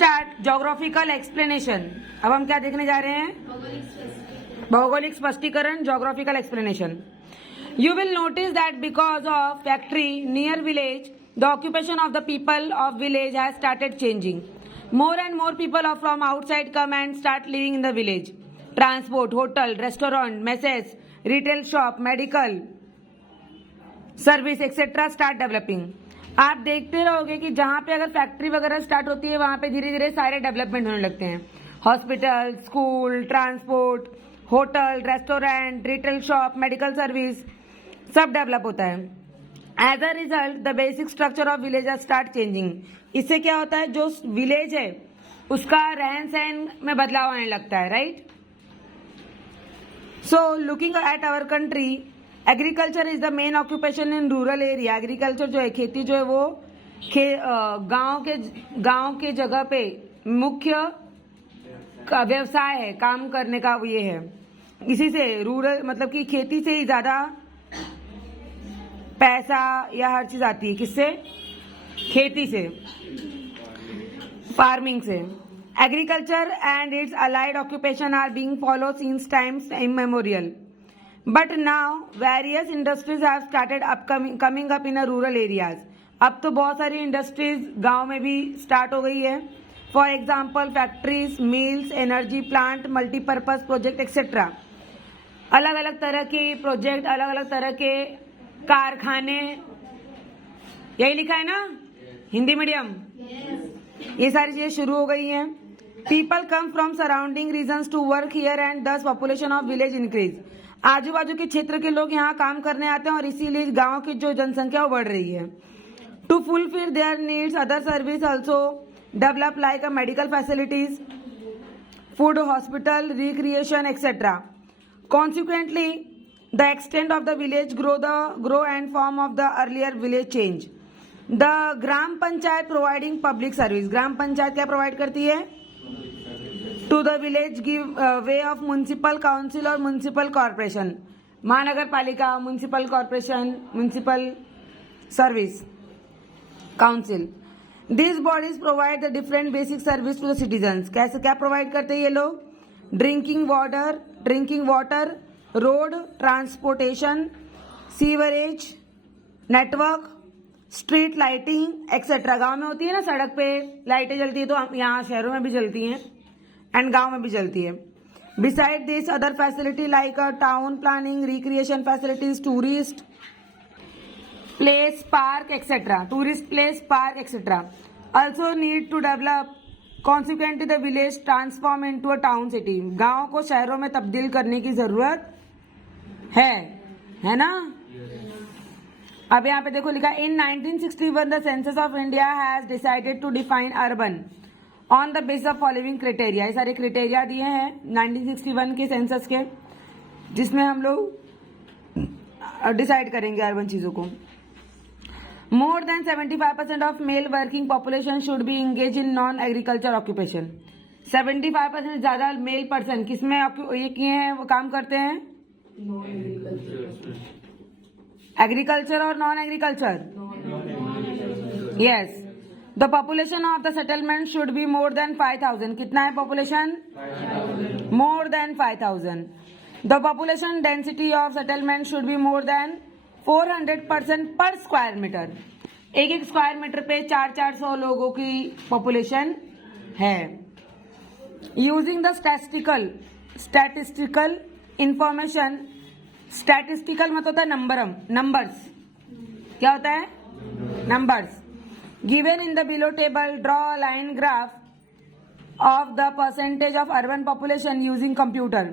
Start geographical explanation. अब हम क्या देखने जा रहे हैं? भौगोलिक स्पष्टीकरण, geographical explanation. You will notice that because of factory near village, the occupation of the people of village has started changing. More and more people are from outside come and start living in the village. Transport, hotel, restaurant, messes, retail shop, medical service etcetera start developing. आप देखते रहोगे कि जहां पे अगर factory वगैरह start होती है वहां पे धीरे धीरे सारे डेवलपमेंट होने लगते हैं। Hospital, school, transport, hotel, restaurant, retail shop, medical service सब डेवलप होता है। As a result the basic structure of village start changing. इससे क्या होता है, जो विलेज है उसका रहन सहन में बदलाव आने लगता है, right. So looking at our country, agriculture is the main occupation in rural area. Agriculture जो है, खेती जो है वो गांव के जगह पे मुख्य व्यवसाय है, काम करने का ये है। इसी से रूरल मतलब कि खेती से ही ज्यादा पैसा या हर चीज आती है। किससे? खेती से, फार्मिंग से। Agriculture and its allied occupation are being follow since times immemorial, but now various industries have started coming up in rural areas. अब तो बहुत सारी इंडस्ट्रीज गांव में भी स्टार्ट हो गई है। For example factories, mills, energy plant, multipurpose project etcetera. अलग अलग तरह के प्रोजेक्ट, अलग अलग तरह के कारखाने, यही लिखा है ना हिंदी मीडियम, ये सारी चीजें शुरू हो गई हैं। People come from surrounding regions to work here and this population of village increase. आजू बाजू के क्षेत्र के लोग यहाँ काम करने आते हैं और इसीलिए गांव की जो जनसंख्या वो बढ़ रही है। To fulfil their needs other service also develop like a medical facilities, food, hospital, recreation etcetera. Consequently the extent of the village grow and form of the earlier village change. The gram panchayat providing public service. Gram panchayat क्या provide करती है? To the village give way of municipal council और municipal corporation. महानगर पालिका, municipal corporation, municipal service council. This bodies provide the different basic service to the citizens. कैसे क्या provide करते हैं ये लोग? Drinking water, road transportation, sewerage network, street lighting etcetera. गांव में होती है ना, सड़क पे लाइटें जलती है, तो यहाँ शहरों में भी जलती हैं एंड गांव में भी जलती है। Beside this other facility like a town planning, recreation facilities, tourist place, park etcetera also need to develop. Consequently the village transform into a town city. गांव को शहरों में तब्दील करने की जरूरत है ना। अब यहाँ पे देखो लिखा, in 1961 the census of India has decided to define urban on the basis of following criteria. ये सारे क्राइटेरिया दिए हैं 1961 के सेंसस के, जिसमें हम लोग डिसाइड करेंगे अर्बन चीजों को। More than 75% of male working population should be engage in non agriculture occupation. 75% ज्यादा मेल पर्सन किसमें ये किए हैं, वो काम करते हैं? एग्रीकल्चर और non agriculture. Yes. The population of the settlement should be more than 5000। कितना है population? More than 5000। The population density of settlement should be more than 400% पर स्क्वायर मीटर। एक स्क्वायर मीटर पे 400 लोगों की पॉपुलेशन है। Using the statistical information. Statistical मतलब होता है नंबर्स। क्या होता है? Numbers. Given in the below table draw a line graph of the percentage of urban population using computer.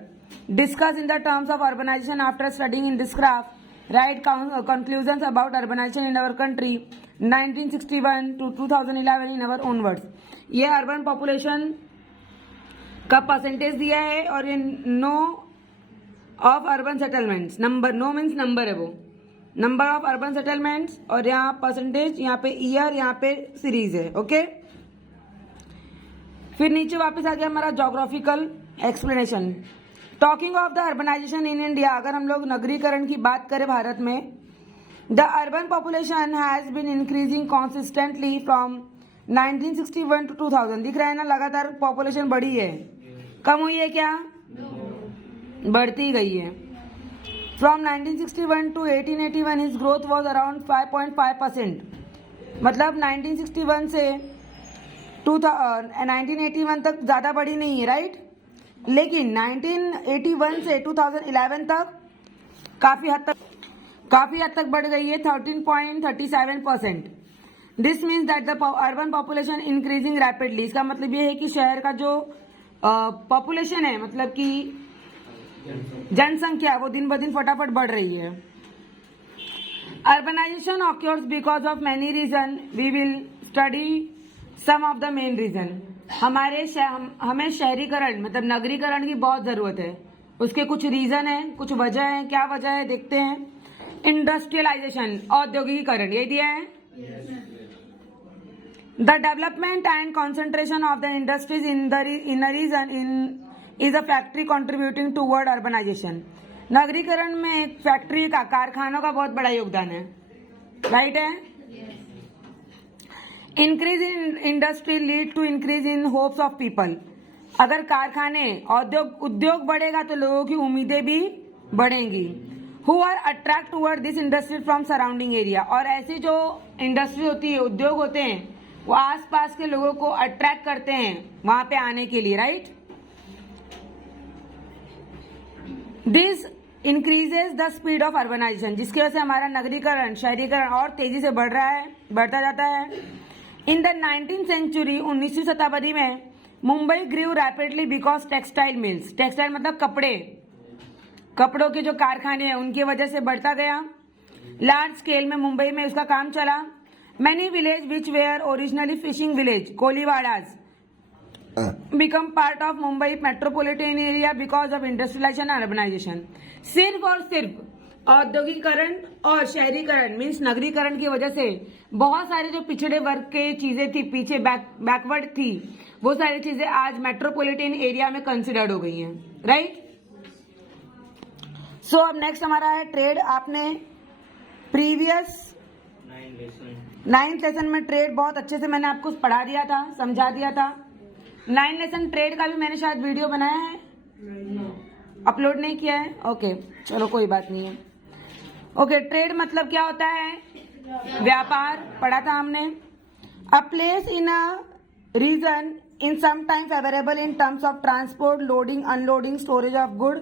Discuss in the terms of urbanization after studying in this graph. Right conclusions about urbanization in our country 1961 to 2011 in our own words. ये urban population का percentage दिया है और ये no of urban settlements. Number, no means number है, वो number of urban settlements, और यहाँ परसेंटेज, यहाँ पे ईयर, यहाँ पे सीरीज है। ओके, फिर नीचे वापस आ गया हमारा geographical explanation. Talking of the urbanization in India. अगर हम लोग नगरीकरण की बात करें भारत में, the urban population has been increasing consistently from 1961 to 2000 दिख रहा है ना, लगातार पॉपुलेशन बढ़ी है, कम हुई है क्या? बढ़ती गई है। From 1961 to 1881 his growth was around 5.5%, मतलब 1961 से 1981 तक ज़्यादा बढ़ी नहीं है, राइट। लेकिन 1981 से 2011 तक काफ़ी हद तक बढ़ गई है, 13.37%। This means that the urban population increasing rapidly. इसका मतलब ये है कि शहर का जो पॉपुलेशन है, मतलब कि जनसंख्या, वो दिन ब दिन फटाफट बढ़ रही है। Urbanisation occurs because of many reason, we will study some of the main reason. हमें शहरीकरण मतलब नगरीकरण की बहुत जरूरत है, उसके कुछ रीजन है, कुछ वजह है। क्या वजह है देखते हैं। इंडस्ट्रियलाइजेशन, औद्योगिकीकरण, ये दिया है। The development and concentration of the industries in a region is a factory contributing toward urbanisation. नगरीकरण में फैक्ट्री का, कारखानों का बहुत बड़ा योगदान है, राइट है। Increase in industry lead to increase in hopes of people. अगर कारखाने, उद्योग बढ़ेगा तो लोगों की उम्मीदें भी बढ़ेंगी। Who are attract toward this industry from surrounding area. और ऐसी जो इंडस्ट्री होती है, उद्योग होते हैं, वो आसपास के लोगों को अट्रैक्ट करते हैं वहां पे आने के लिए, right. This increases the speed of urbanization, जिसकी वजह से हमारा नगरीकरण, शहरीकरण और तेजी से बढ़ता जाता है। इन द 19th सेंचुरी, 19वीं शताब्दी में Mumbai grew rapidly because textile mills. Textile मतलब कपड़ों के जो कारखाने हैं, उनकी वजह से बढ़ता गया। लार्ज स्केल में मुंबई में उसका काम चला। Many village which were originally fishing village, koliwadas, become part of Mumbai metropolitan area because of industrialisation and urbanisation. सिर्फ और सिर्फ औद्योगिकरण और शहरीकरण मीन्स नगरीकरण की वजह से बहुत सारे जो पिछड़े वर्ग के चीजें थी, पीछे बैकवर्ड थी, वो सारी चीजें आज मेट्रोपॉलिटन एरिया में कंसिडर्ड हो गई हैं, राइट। सो अब नेक्स्ट हमारा है ट्रेड। आपने प्रीवियस 9th लेसन में ट्रेड बहुत अच्छे से मैंने आपको पढ़ा दिया था, समझा दिया था। 9th लेसन ट्रेड का भी मैंने शायद वीडियो बनाया है, अपलोड नहीं किया है। ओके, चलो कोई बात नहीं है। ओके, ट्रेड मतलब क्या होता है? व्यापार, पढ़ा था हमने। A place in a region in some time favourable in terms of transport, loading, unloading, storage of good.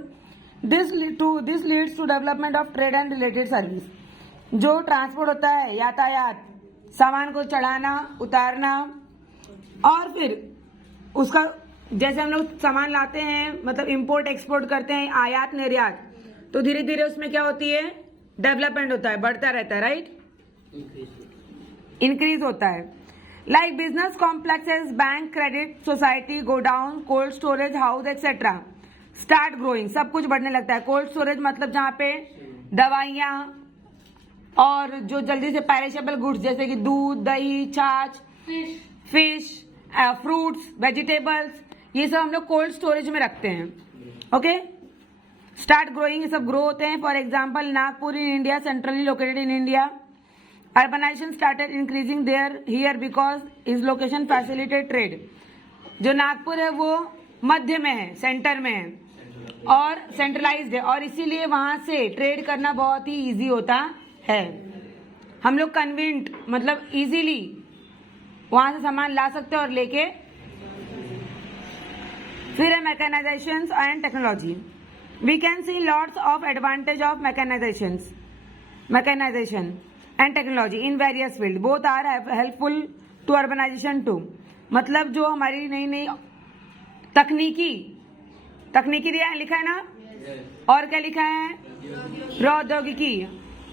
This leads to development of trade and related service. जो ट्रांसपोर्ट होता है, यातायात, सामान को चढ़ाना, उतारना, और फिर उसका जैसे हम लोग सामान लाते हैं, मतलब इंपोर्ट एक्सपोर्ट करते हैं, आयात निर्यात, तो धीरे धीरे उसमें क्या होती है? डेवलपमेंट होता है, बढ़ता रहता है, राइट, इंक्रीज होता है। Like business complexes, bank, credit society, godown, cold storage house etcetera start growing. सब कुछ बढ़ने लगता है। कोल्ड स्टोरेज मतलब जहाँ पे दवाइयाँ और जो जल्दी से पैरिशेबल गुड्स जैसे कि दूध, दही, छाछ, फिश, फ्रूट्स, वेजिटेबल्स, ये सब हम लोग कोल्ड स्टोरेज में रखते हैं। ओके, स्टार्ट ग्रोइंग, ये सब ग्रो होते हैं। For example, Nagpur in India, centrally located in India. Urbanization started increasing there here because is location facilitate trade. जो नागपुर है वो मध्य में है, सेंटर में है और सेंट्रलाइज्ड है, और इसीलिए वहां से ट्रेड करना बहुत ही इजी होता है। हम लोग कन्वीनियंट मतलब इजीली वहां से सामान ला सकते हैं और लेके। फिर है mechanization and technology. We can see lots of advantage of mechanization and technology in various field, both are helpful to urbanization too. मतलब जो हमारी नई नई तकनीकी दिया है, लिखा है ना, और क्या लिखा है?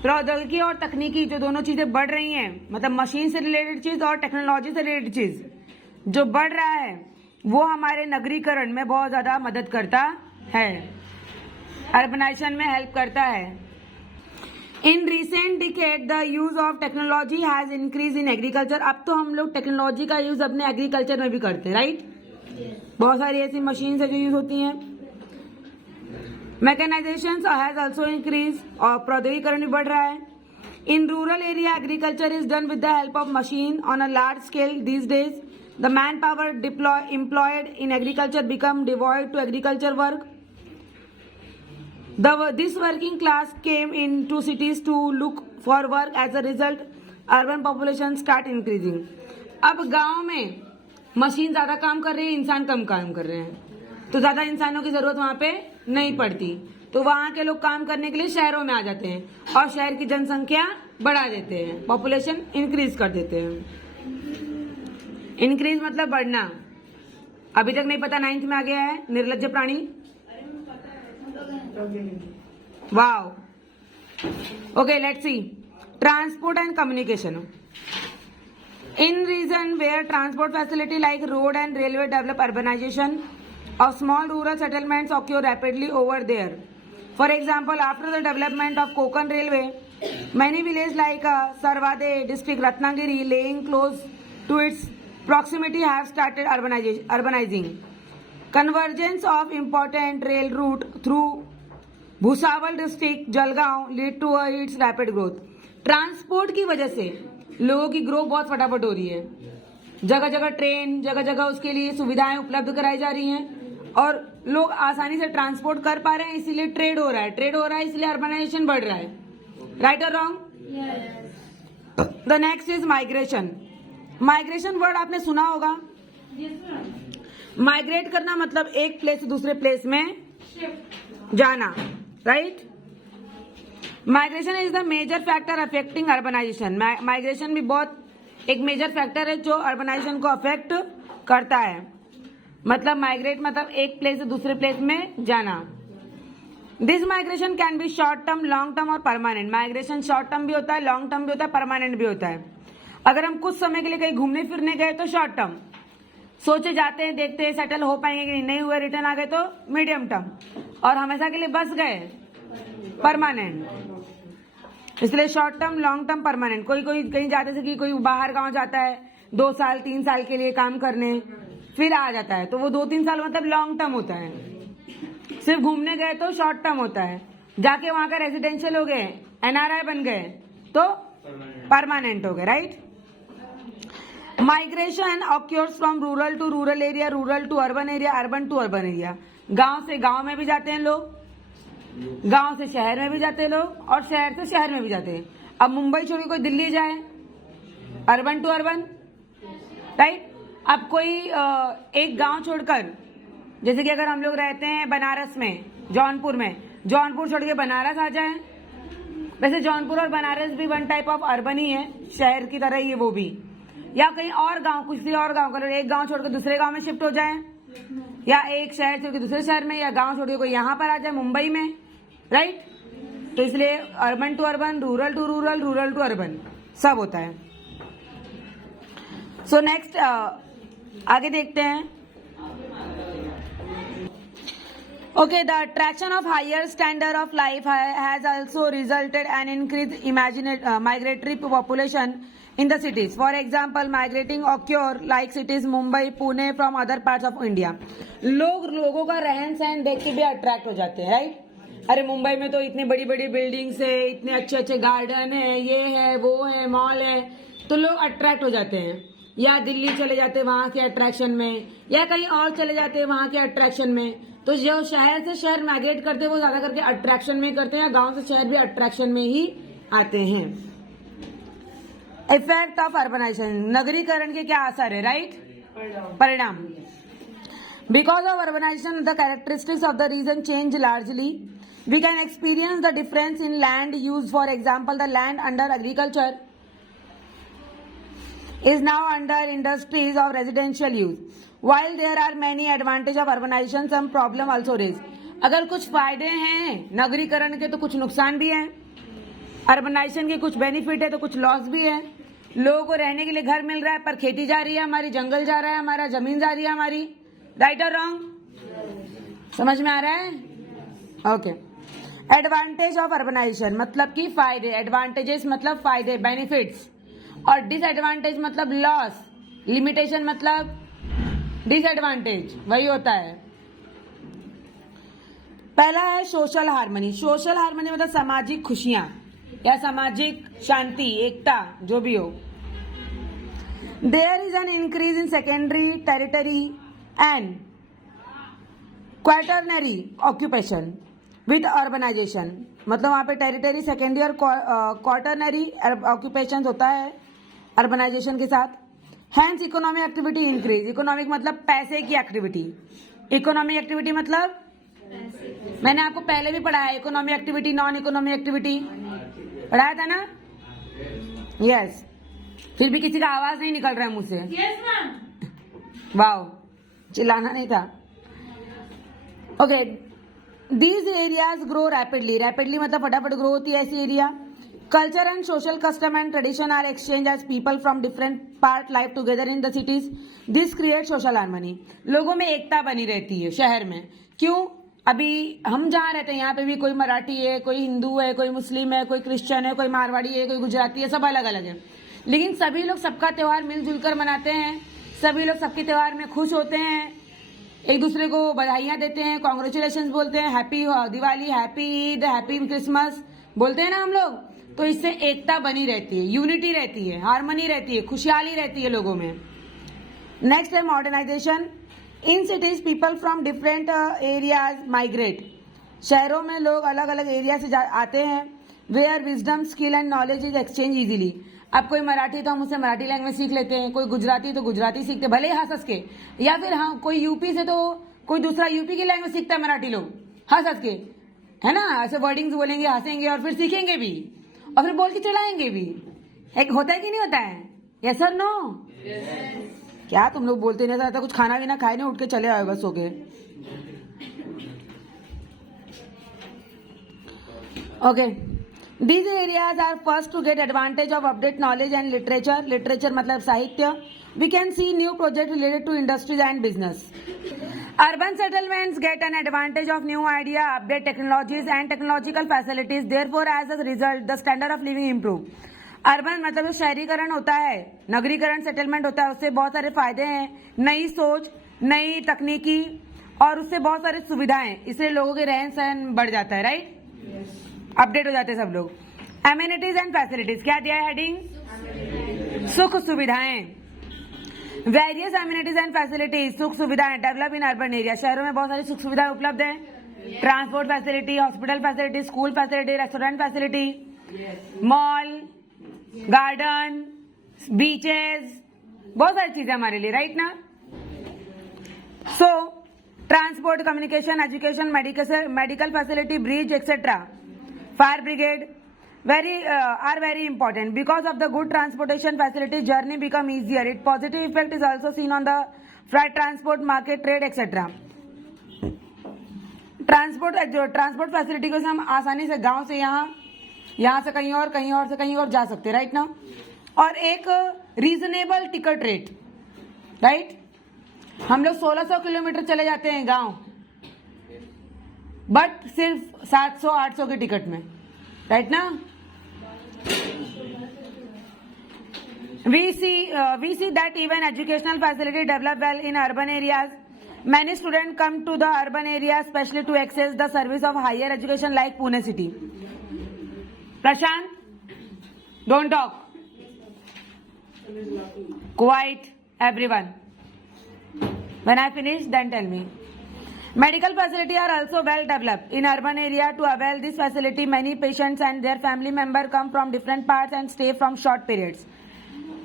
प्रौद्योगिकी और तकनीकी, जो दोनों चीजें बढ़ रही हैं, मतलब मशीन से रिलेटेड चीज और टेक्नोलॉजी से रिलेटेड चीज जो बढ़ रहा है, वो हमारे नगरीकरण में बहुत ज्यादा मदद करता है, अर्बनाइजेशन में हेल्प करता है। In recent decade the use of technology has increase in agriculture. अब तो हम लोग टेक्नोलॉजी का यूज अपने एग्रीकल्चर में भी करते हैं, राइट। बहुत सारी ऐसी मशीन है जो यूज होती हैं। मैकेनाइजेशन हैज ऑल्सो इंक्रीज, और प्रौद्योगिकरण भी बढ़ रहा है। In rural area, agriculture is done with the help of machine on a large scale. These days, the manpower employed in agriculture become devoid to agriculture work. This working class came into cities to look for work. As a result, urban population start increasing. अब गांव में machine ज्यादा काम कर रही है, इंसान कम काम कर रहे हैं, तो ज्यादा इंसानों की जरूरत वहां पे नहीं पड़ती, तो वहां के लोग काम करने के लिए शहरों में आ जाते हैं और शहर की जनसंख्या बढ़ा देते हैं, पॉपुलेशन इंक्रीज कर देते हैं. इंक्रीज मतलब बढ़ना. अभी तक नहीं पता, 9th में आ गया है. निर्लज्ज प्राणी. Wow. Okay, let's see. Transport and communication. In region where transport facility like road and railway develop, urbanization of small rural settlements occur rapidly over there. For example, after the development of Konkan Railway, many villages like Sarvade district, Ratnagiri, laying close to its proximity, have started urbanizing. Convergence of important rail route through Bhusawal district, Jalgaon, lead to its rapid growth. Transport की वजह से लोगों की growth बहुत फटाफट हो रही है. जगह जगह ट्रेन, जगह जगह उसके लिए सुविधाएं उपलब्ध कराई जा रही हैं और लोग आसानी से ट्रांसपोर्ट कर पा रहे हैं, इसीलिए ट्रेड हो रहा है, इसलिए अर्बनाइजेशन बढ़ रहा है. राइट और wrong? The next is migration. Migration word आपने सुना होगा. माइग्रेट करना मतलब एक प्लेस से दूसरे प्लेस में जाना. Right. Migration is the major factor affecting urbanization. Migration भी बहुत एक मेजर फैक्टर है जो अर्बनाइजेशन को अफेक्ट करता है. मतलब माइग्रेट मतलब एक प्लेस से दूसरे प्लेस में जाना. This migration can be short term, long term और परमानेंट. माइग्रेशन शॉर्ट टर्म भी होता है, लॉन्ग टर्म भी होता है, परमानेंट भी होता है. अगर हम कुछ समय के लिए कहीं घूमने फिरने गए तो शॉर्ट टर्म, सोचे जाते हैं, देखते हैं सेटल हो पाएंगे कि नहीं हुए, रिटर्न आ गए तो मीडियम टर्म, और हमेशा के लिए बस गए परमानेंट. इसलिए short term, long term, permanent. कोई कहीं जाते से कि कोई बाहर गांव जाता है 2 साल 3 साल के लिए काम करने, फिर आ जाता है, तो वो 2-3 साल मतलब लॉन्ग टर्म होता है. सिर्फ घूमने गए तो शॉर्ट टर्म होता है. जाके वहां का रेजिडेंशियल हो गए, एनआरआई बन गए तो परमानेंट हो गए. Right. Migration occurs from rural to rural area, rural to urban area, urban to urban area. गांव से गांव में भी जाते हैं लोग, गांव से शहर में भी जाते हैं लोग, और शहर से शहर में भी जाते हैं. अब मुंबई छोड़ के कोई दिल्ली जाए, अर्बन टू अर्बन. राइट. अब कोई एक गांव छोड़कर, जैसे कि अगर हम लोग रहते हैं बनारस में, जौनपुर में, जौनपुर छोड़ के बनारस आ जाए. वैसे जौनपुर और बनारस भी वन टाइप ऑफ अर्बन ही है, शहर की तरह ही है वो भी. या कहीं और गांव, किसी और गांव का एक गांव छोड़कर दूसरे गांव में शिफ्ट हो जाए, या एक शहर छोड़ के दूसरे शहर में, या गांव छोड़ के कोई यहाँ पर आ जाए मुंबई में. राइट. तो इसलिए urban to urban, rural to rural, rural to urban सब होता है. सो नेक्स्ट आगे देखते हैं. Okay. The attraction of higher standard of life has also resulted an increase migratory population in the cities. For example, migrating occur like cities Mumbai, Pune from other parts of India. लोगों का रहन सहन देख के भी attract हो जाते हैं. राइट. अरे मुंबई में तो इतनी बड़ी बड़ी बिल्डिंग्स है, इतने अच्छे अच्छे गार्डन है, ये है वो है, मॉल है, तो लोग अट्रैक्ट हो जाते हैं. या दिल्ली चले जाते हैं वहां के अट्रैक्शन में, या कहीं और चले जाते हैं वहां के अट्रैक्शन में. तो जो शहर से शहर माइग्रेट करते हैं वो ज्यादा करके अट्रैक्शन में करते हैं, या गाँव से शहर भी अट्रैक्शन में ही आते हैं. Effect of urbanisation. नगरीकरण के क्या असर है? राइट. परिणाम. Because of urbanization the characteristics of the region change largely. We can experience the difference in land use. For example, the land under agriculture is now under industries of residential use. While there are many advantages of urbanization, some problem also raise. अगर कुछ फायदे हैं नगरीकरण के तो कुछ नुकसान भी हैं. अर्बनाइजेशन के कुछ बेनिफिट है तो कुछ लॉस भी है. लोगों को रहने के लिए घर मिल रहा है पर खेती जा रही है हमारी, जंगल जा रहा है हमारा, जमीन जा रही है हमारी. राइट और रॉन्ग? समझ में आ रहा है? ओके. एडवांटेज ऑफ अर्बनाइजेशन मतलब कि फायदे. एडवांटेजेस मतलब फायदे, बेनिफिट्स, और डिसएडवांटेज मतलब लॉस, लिमिटेशन मतलब डिसएडवांटेज, वही होता है. पहला है सोशल हार्मनी. सोशल हार्मनी मतलब सामाजिक खुशियां. या सामाजिक शांति, एकता, जो भी हो. There is an increase in secondary, tertiary and quaternary occupation with urbanization. मतलब वहाँ पे टेरिटरी, सेकेंडरी और क्वार्टरनरी ऑक्यूपेशन होता है अर्बनाइजेशन के साथ. Hence economic activity increase. Economic मतलब पैसे की एक्टिविटी. इकोनॉमिक एक्टिविटी मतलब मैंने आपको पहले भी पढ़ाया, economic activity, non economic activity पढ़ाया था ना. यस. फिर भी किसी का आवाज नहीं निकल रहा है मुझसे. वाओ, चिल्लाना नहीं था. Okay. These areas grow rapidly. Rapidly मतलब फटाफट ग्रो होती है ऐसी area. Culture and social custom and tradition are exchange as people from different part live together in the cities. This create social harmony. लोगों में एकता बनी रहती है शहर में. क्यों? अभी हम जहाँ रहते हैं यहाँ पे भी कोई मराठी है, कोई हिंदू है, कोई मुस्लिम है, कोई क्रिश्चियन है, कोई मारवाड़ी है, कोई गुजराती है, सब अलग अलग है. लेकिन सभी लोग सबका त्यौहार मिलजुल कर मनाते हैं. सभी लोग सबके त्यौहार में खुश होते हैं, एक दूसरे को बधाइयां देते हैं, कॉन्ग्रेचुलेशन बोलते हैं, happy Diwali, happy Eid, happy Christmas बोलते हैं ना हम लोग. तो इससे एकता बनी रहती है, यूनिटी रहती है, हार्मनी रहती है, खुशहाली रहती है लोगों में. नेक्स्ट है modernization. In cities people from different areas migrate. शहरों में लोग अलग अलग एरिया से आते हैं. Where wisdom, skill and knowledge is exchange easily. अब कोई मराठी तो हम उससे मराठी लैंग्वेज सीख लेते हैं, कोई गुजराती तो गुजराती सीखते, भले ही हंस के. या फिर हाँ, कोई यूपी से तो कोई दूसरा यूपी की लैंग्वेज सीखता है मराठी लोग, हंस के, है ना. ऐसे वर्डिंग्स बोलेंगे, हंसेंगे और फिर सीखेंगे भी और फिर बोल के चलाएंगे भी. एक होता है कि नहीं होता है? Yes sir no. क्या तुम लोग बोलते नहीं रहता? कुछ खाना भी ना खाए, नहीं उठ के चले आए बस सो के. Okay. These areas are first to get advantage of update knowledge and literature. Literature मतलब साहित्य. We can see new projects related to industries and business. Urban settlements get an advantage of new idea, update technologies and technological facilities. Therefore, as a result, the standard of living improve. Urban मतलब जो शहरीकरण होता है, नगरीकरण, settlement होता है, उससे बहुत सारे फायदे हैं. नई सोच, नई तकनीकी और उससे बहुत सारी सुविधाएं, इससे लोगों के रहन सहन बढ़ जाता है. राइट. अपडेट हो जाते हैं सब लोग. एमिनिटीज एंड फैसिलिटीज क्या दिया है हेडिंग? सुख सुविधाएं. वेरियस एमिनिटीज एंड फैसिलिटीज, सुख सुविधाएं डेवलप इन अर्बन एरिया. शहरों में बहुत सारी सुख सुविधाएं उपलब्ध है. Transport facility, hospital facility, school facility, restaurant facility, mall, garden, beaches, बहुत सारी चीजें हमारे लिए. राइट ना. सो transport, communication, education, medical facility, bridge etcetera, fire brigade are very important. Because of the good transportation facilities, journey become easier. Its positive effect is also seen on the freight transport, market, trade etc. Transport facility को हम आसानी से गांव से यहाँ से कहीं और, कहीं और से कहीं और जा सकते हैं. राइट ना. और एक रीजनेबल टिकट रेट. राइट. हम लोग 1600 किलोमीटर चले जाते हैं गांव, बट सिर्फ 700-800 के टिकट में. राइट ना. we see that even educational facility develop well in urban areas. Many students come to the urban areas especially to access the service of higher education like Pune city. Prashant, don't talk. Quiet everyone. When I finish, then tell me. Medical facility are also well developed in urban area. To avail this facility, many patients and their family member come from different parts and stay from short periods.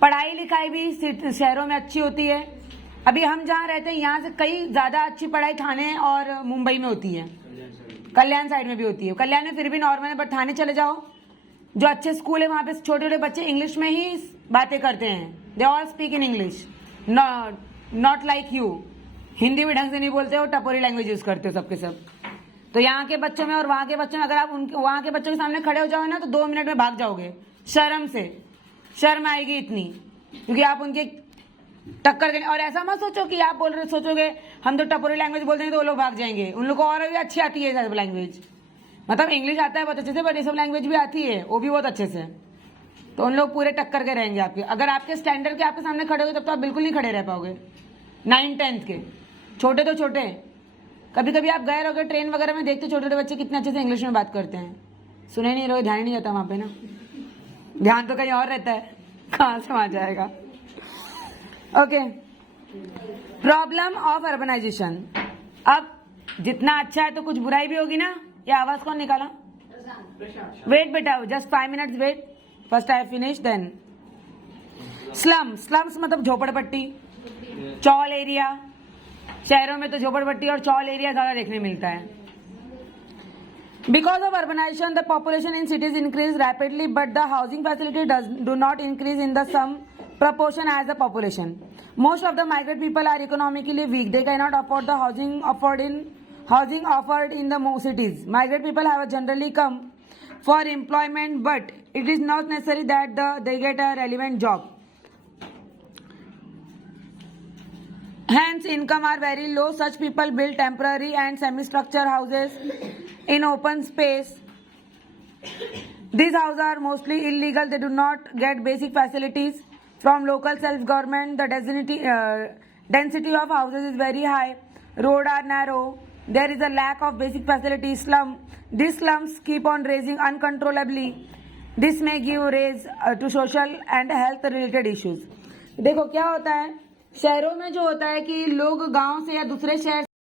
पढ़ाई लिखाई भी शहरों में अच्छी होती है. अभी हम जहाँ रहते हैं यहाँ से कई ज्यादा अच्छी पढ़ाई थाने और मुंबई में होती है. कल्याण साइड में भी होती है. कल्याण में फिर भी नॉर्मल है, बट थाने चले जाओ, जो अच्छे स्कूल है वहाँ पे छोटे छोटे बच्चे इंग्लिश में ही बातें करते हैं. They all speak in English, not like you. Hindi भी ढंग से नहीं बोलते हो, टपोरी लैंग्वेज यूज करते हो सबके सब. तो यहाँ के बच्चों में और वहाँ के बच्चों में अगर आप उनके वहाँ के बच्चों के सामने खड़े हो जाओ ना, तो 2 मिनट में भाग जाओगे. शर्म से शर्म आएगी इतनी, क्योंकि आप उनके टक्कर के. और ऐसा मत सोचो कि आप बोल रहे सोचोगे हम तो टपोरी लैंग्वेज बोल देंगे तो वो लोग भाग जाएंगे. उन लोग को और भी अच्छी आती है सब लैंग्वेज. मतलब इंग्लिश आता है बहुत अच्छे से, बट ये सब लैंग्वेज भी आती है, वो भी बहुत अच्छे से. तो उन लोग पूरे टक्कर के रहेंगे आपके. अगर आपके स्टैंडर्ड के आपके सामने खड़े हो तब तो आप बिल्कुल नहीं खड़े रह पाओगे. 9th-10th के छोटे तो छोटे. कभी कभी आप गए रहोगे ट्रेन वगैरह में, देखते छोटे छोटे बच्चे कितने अच्छे से इंग्लिश में बात करते हैं. सुने नहीं रहो, ध्यान नहीं जाता वहां पे ना. ध्यान तो कहीं और रहता है, कहाँ से वहां जाएगा। Okay, problem of urbanization. अब जितना अच्छा है तो कुछ बुराई भी होगी ना। ये आवाज कौन निकाला? वेट बेटा, just 5 minutes wait, first I finish then. Slums मतलब झोपड़पट्टी, चौल एरिया। शहरों में तो झोपड़पट्टी और चौल एरिया ज्यादा देखने मिलता है। Because of urbanization, the population in cities increase rapidly, but the housing facility do not increase in the same proportion as the population. Most of the migrant people are economically weak. They cannot afford the housing offered in the cities. Migrant people have generally come for employment, but it is not necessary that they get a relevant job. Hence, income are very low. Such people build temporary and semi-structured houses in open space. These houses are mostly illegal. They do not get basic facilities from local self-government. The density of houses is very high. Roads are narrow. There is a lack of basic facilities. These slums keep on raising uncontrollably. This may give rise to social and health-related issues. देखो क्या होता है, शहरों में जो होता है कि लोग गांव से या दूसरे शहर